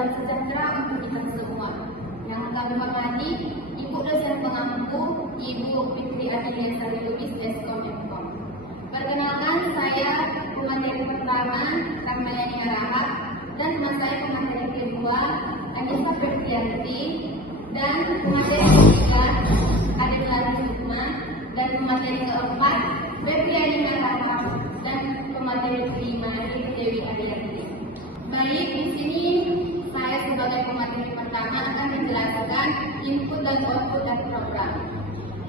salam sejahtera untuk kita semua. Yang kami hormati Ibu Dosen Pengampu, Ibu Fitri Adilia Sari Lubis, Deskom Infom. Perkenalkan, saya pemateri pertama Karmeliani Harahap dan teman saya pemateri kedua Anissa Febrianti dan pemateri ketiga Adela Sukma dan pemateri keempat Febriani Harahap dan pemateri kelima Dewi Adianti. Baik, di sini saya sebagai pemateri pertama akan menjelaskan input dan output dari program.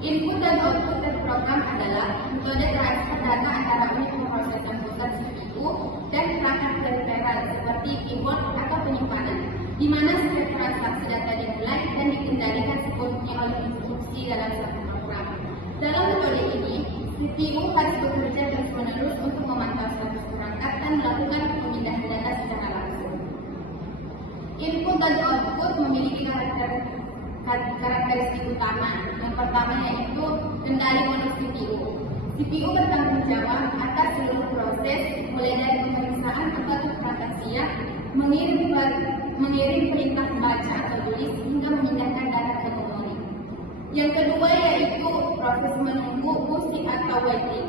Input dan output dari program adalah metode transfer data antara unit pemrosesan pusat CPU dan perangkat peripheral seperti keyboard atau penyimpanan, di mana setiap transaksi data dimulai dan dikendalikan sepenuhnya oleh instruksi dalam satu program. Dalam metode ini, CPU harus bekerja terus-menerus untuk memantau status perangkat dan melakukan pemindahan data secara langsung. Input dan output memiliki karakteristik utama. Yang pertama yaitu kendali penuh CPU. CPU bertanggung jawab atas seluruh proses, mulai dari pemeriksaan apakah perangkat siap, mengirim perintah membaca atau tulis, hingga memindahkan data ke memori. Yang kedua yaitu proses menunggu musik atau waiting.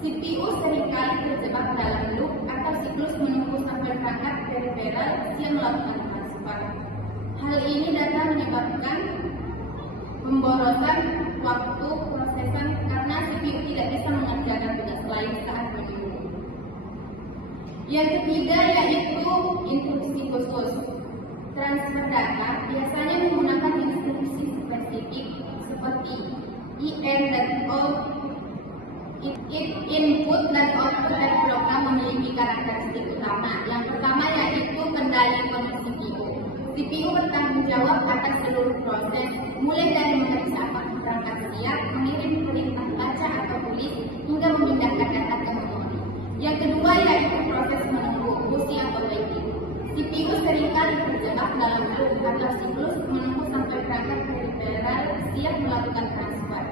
CPU seringkali terjebak dalam loop atau siklus menunggu sampai perangkat peripheral yang melakukan transfer. Hal ini dapat menyebabkan pemborosan waktu prosesan karena CPU tidak bisa mengerjakan tugas lain saat menunggu. Yang ketiga yaitu instruksi khusus. Transfer data biasanya menggunakan instruksi spesifik seperti IN dan OUT. Input dan output dari program memiliki karakteristik utama. Yang pertama yaitu kendali penuh CPU. CPU bertanggung jawab atas seluruh proses, mulai dari memeriksa apakah perangkat siap, mengirim perintah baca atau tulis, hingga memindahkan data ke memori. Yang kedua yaitu proses menunggu, musik atau waiting. CPU seringkali terjebak dalam loop atau siklus menunggu sampai perangkat peripheral siap melakukan transfer.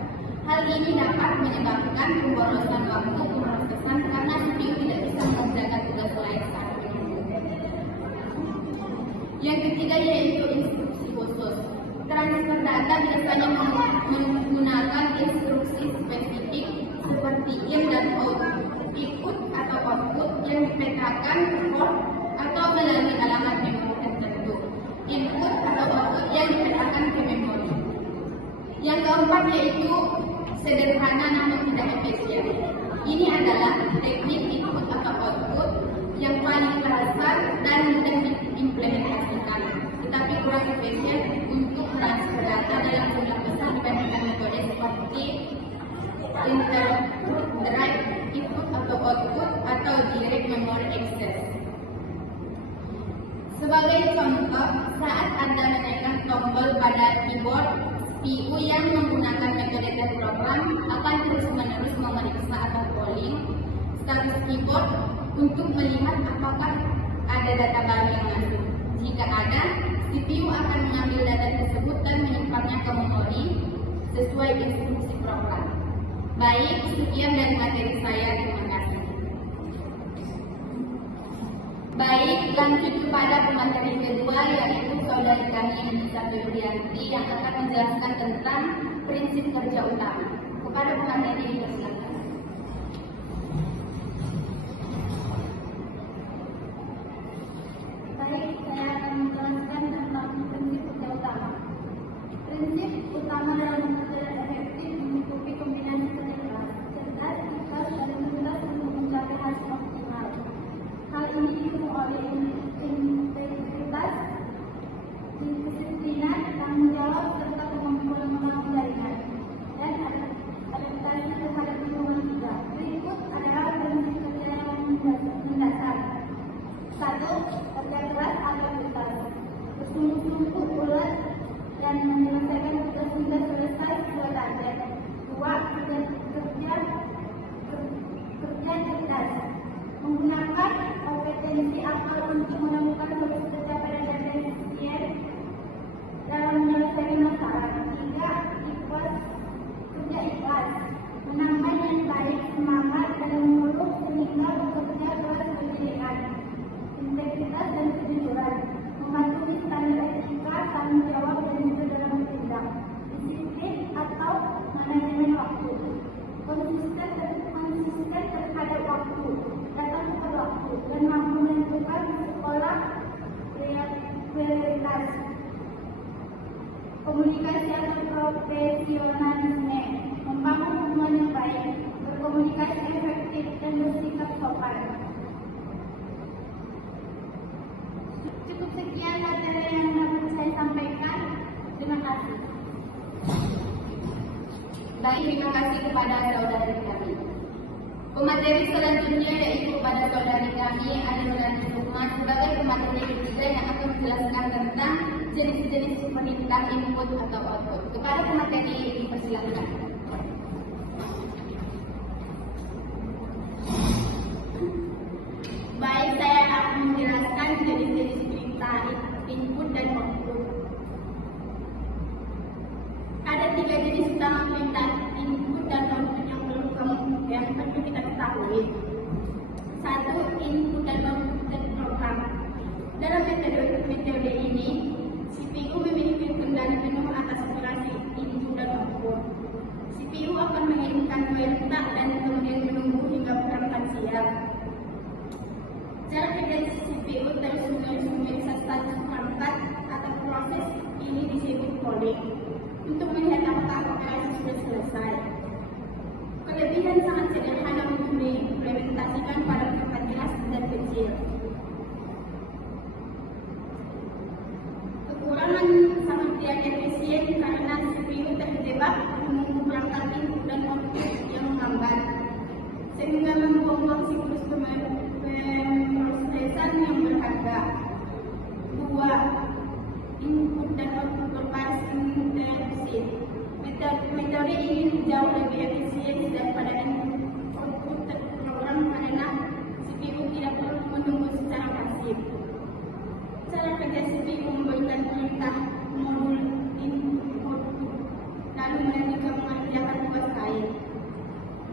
Hal ini dapat menyebabkan pemborosan waktu pemrosesan karena CPU tidak bisa mengerjakan tugas lain saat menunggu. Yang ketiga yaitu instruksi khusus. Transfer data biasanya menggunakan instruksi spesifik seperti in dan out, input atau output yang dipetakan port atau melalui alamat memori tertentu, input atau output yang dipetakan ke memori. Yang keempat yaitu sederhana namun tidak efisien. Ini adalah teknik input atau output yang paling kasar dan mudah diimplementasikan, tetapi kurang efisien untuk transfer data dalam jumlah besar dibandingkan metode seperti interrupt drive input atau output atau direct memory access. Sebagai contoh, saat Anda menekan tombol pada keyboard, CPU yang menggunakan metode tes program akan terus-menerus memeriksa atau polling status keyboard untuk melihat apakah ada data baru yang masuk. Jika ada, CPU akan mengambil data tersebut dan menyimpannya ke memori sesuai instruksi program. Baik, sekian dari materi saya. Terima kasih. Baik, lanjut kepada pemateri kedua yaitu saudari kami Anissa Febrianti yang akan menjelaskan tentang prinsip kerja utama. Kepada pemateri dipersilakan. Baik, saya akan menjelaskan tentang prinsip kerja utama. Prinsip utama dalam bekerja efektif mengikuti kombinasi cerdas, ikhlas, dan tuntas untuk mencapai hasil optimal. Hal ini didukung oleh integritas, kedisiplinan, tanggung jawab, serta kemampuan membangun jaringan dan adaptasi terhadap lingkungan juga. Berikut adalah prinsip kerja yang mendasar. 1. Kerja keras agar tuntas. Bersungguh-sungguh ulet dan menyelesaikan tugas hingga selesai sesuai target. 2. Kerja cerdas. Menggunakan kompetensi akal untuk menemukan solusi kerja pada data efisien dalam menyelesaikan masalah. 3. Kerja ikhlas. Menambah yang baik, semangat, dan mengeluh sehingga bekerja keras berjadikan. Integritas dan kejujuran. Komunikasi atau profesionalisme, membangun hubungan yang baik, berkomunikasi efektif dan bersikap sopan. Cukup sekian materi yang dapat saya sampaikan. Terima kasih. Baik, terima kasih kepada saudari kami. Pemateri selanjutnya yaitu kepada saudari kami Anissa Sukma sebagai pemateri ketiga yang akan menjelaskan tentang jenis-jenis perintah input atau output. Kepada pemateri dipersilakan. Baik, saya akan menjelaskan jenis-jenis perintah input dan output. Ada 3 jenis utama perintah input dan output yang perlu kita ketahui. 1. Input dan output program. Dalam metode ini, CPU memiliki kendali penuh atas operasi input dan output. CPU akan mengirimkan perintah dan kemudian menunggu hingga perangkat siap. Cara kerja CPU terus-menerus memeriksa status perangkat atau proses ini disebut polling untuk melihat apakah operasi sudah selesai. Kelebihan sangat sederhana untuk diimplementasikan pada perangkat jelas dan kecil. Kekurangan sangat tidak efisien karena CPU terjebak menunggu perangkat input dan output yang lambat, sehingga membuang siklus pemrosesan yang berharga. 2. Input dan output berbasis interrupsi. Metode ini jauh lebih efisien daripada output program karena CPU tidak perlu menunggu secara pasif. Cara kerja CPU memberikan perintah modul input output, lalu melanjutkan mengerjakan tugas lain.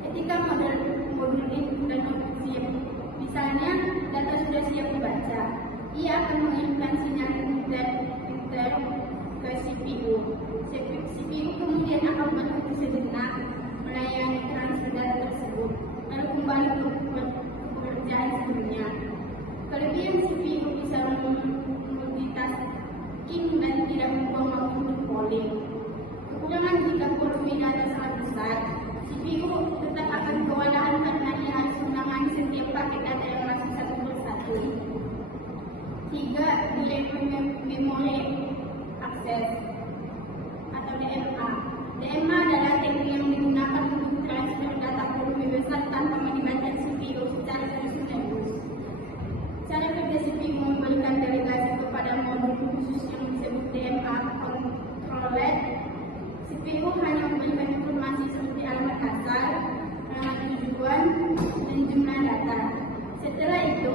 Ketika modul input dan output siap, misalnya data sudah siap dibaca, ia akan mengirimkan sinyal input ke CPU. CPU kemudian akan berhenti sejenak melayani transfer data tersebut, lalu kembali ke pekerjaan sebelumnya. Kelebihan CPU bisa multitasking dan tidak membuang waktu untuk polling. Kekurangan jika volume data sangat besar, CPU tetap akan kewalahan karena ia harus menangani setiap paket data yang masuk satu persatu. 3. Direct Memory Access atau DMA. DMA adalah teknik yang digunakan untuk transfer data volume besar tanpa melibatkan CPU secara terus-menerus. Cara kerja CPU memberikan delegasi kepada modul khusus yang disebut DMA controller. CPU hanya memberikan informasi seperti alamat asal, alamat tujuan, dan jumlah data. Setelah itu,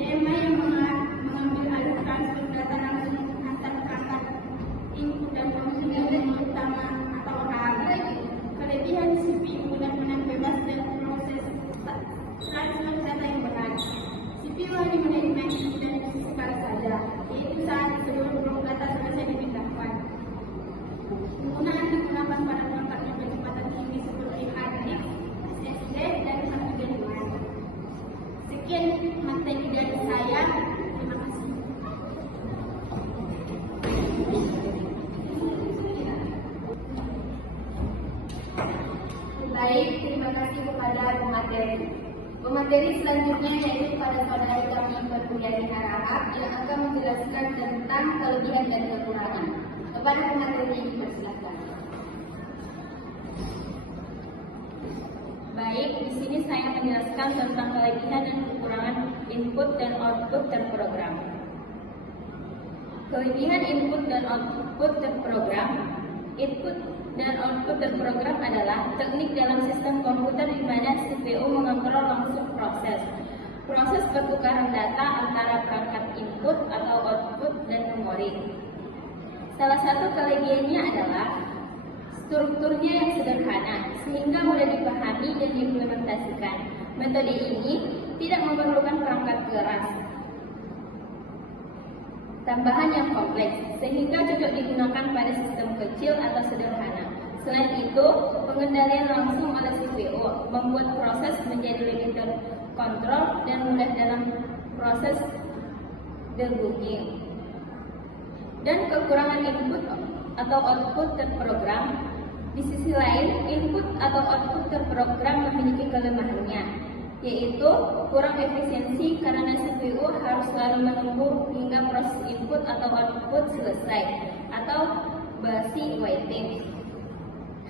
DMA yang mengambil alih transfer data langsung antar perangkat input dan output yang utama atau RAM. Kelebihan CPU benar-benar bebas dari proses transfer data yang berat. CPU hanya menerima input dan sekali saja, yaitu saat seluruh data selesai dipindahkan. Penggunaan digunakan pada perangkat yang berkecepatan tinggi seperti hard disk, SSD, dan hard disk lain. Sekian materi dari saya. Terima kasih. Baik, terima kasih kepada pemateri. Pemateri selanjutnya yaitu kepada saudari kami Perkuliahan Harahap yang akan menjelaskan tentang kelebihan dan kekurangan. Kepada pemateri dipersilakan. Baik, di sini saya menjelaskan tentang kelebihan dan kekurangan input dan output terprogram. Kelebihan input dan output terprogram. Input dan output terprogram adalah teknik dalam sistem komputer di mana CPU mengontrol langsung proses pertukaran data antara perangkat input atau output dan memori. Salah satu kelebihannya adalah strukturnya yang sederhana sehingga mudah dipahami dan diimplementasikan. Metode ini tidak memerlukan perangkat keras tambahan yang kompleks sehingga cocok digunakan pada sistem kecil atau sederhana. Selain itu, pengendalian langsung oleh CPU membuat proses menjadi lebih terkontrol dan mudah dalam proses debugging. Dan kekurangan input atau output terprogram. Di sisi lain, input atau output terprogram memiliki kelemahannya, yaitu kurang efisiensi karena CPU harus selalu menunggu hingga proses input atau output selesai atau basi waiting.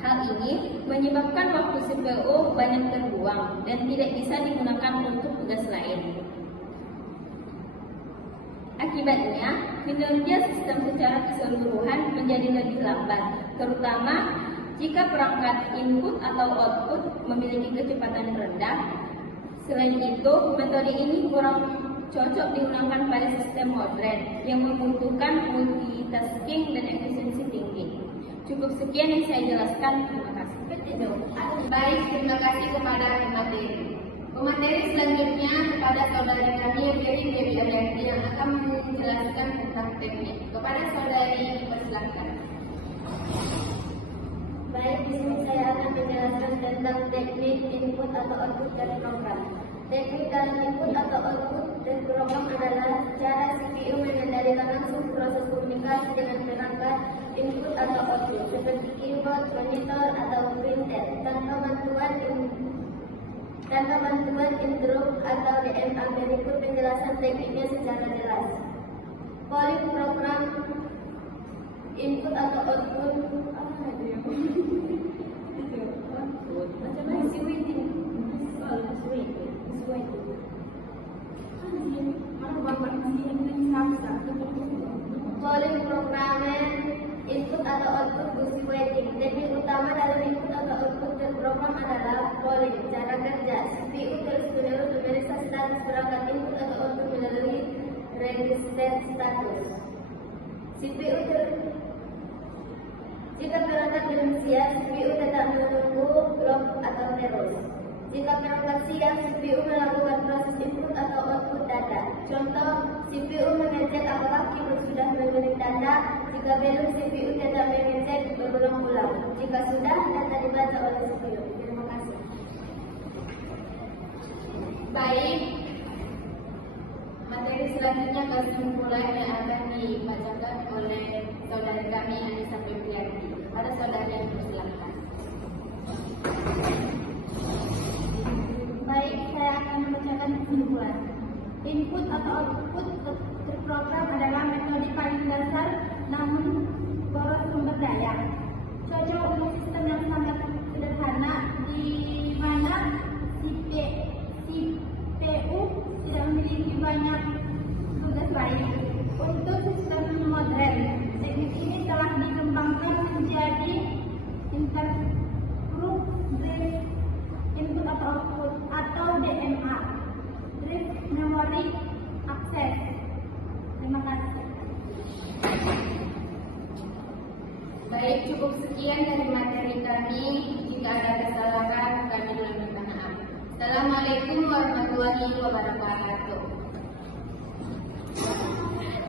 Hal ini menyebabkan waktu CPU banyak terbuang dan tidak bisa digunakan untuk tugas lain. Akibatnya, kinerja sistem secara keseluruhan menjadi lebih lambat, terutama jika perangkat input atau output memiliki kecepatan rendah. Selain itu, metode ini kurang cocok digunakan pada sistem modern yang membutuhkan multitasking dan efisiensi tinggi. Cukup sekian yang saya jelaskan. Terima kasih. Baik, terima kasih kepada pemateri. Pemateri selanjutnya kepada saudari kami Dewi Arianti yang akan menjelaskan tentang teknik. Kepada saudari, dipersilakan. Baik, di sini saya akan menjelaskan tentang teknik input atau output dari program. Teknik dalam input atau output dari program adalah cara CPU mengendalikan langsung proses komunikasi dengan perangkat input atau output seperti keyboard, monitor, atau printer tanpa bantuan interrupt atau DMA. Berikut penjelasan tekniknya secara jelas. Polling program input atau output Polling programmer input atau output busy waiting. Teknik utama dalam input atau output dan program adalah polling. Cara kerja: CPU terus-menerus memeriksa status perangkat input atau output melalui register status. Jika perangkat belum siap, CPU tetap menunggu lock atau terus. Jika perangkat siap, CPU melakukan proses input atau output data. Contoh, CPU mengecek apakah keyboard sudah memenuhi data. Jika belum, CPU tetap mengecek berulang-ulang. Jika sudah, data dibaca oleh CPU. Terima kasih. Baik, materi selanjutnya kesimpulan yang akan dibacakan oleh saudari kami Anissa Febrianti. Pada saudari yang bersilakan. Baik, saya akan membacakan kesimpulan. Input atau output terprogram adalah metode paling dasar namun boros sumber daya. Cocok untuk sistem yang sangat sederhana di mana CPU tidak memiliki banyak tugas lain. Untuk sistem modern, teknik ini telah dikembangkan menjadi interrupt drive input atau output atau DMA, drive memory access. Terima kasih. Baik, cukup sekian dari materi kami. Jika ada kesalahan, kami mohon minta maaf. Assalamualaikum warahmatullahi wabarakatuh.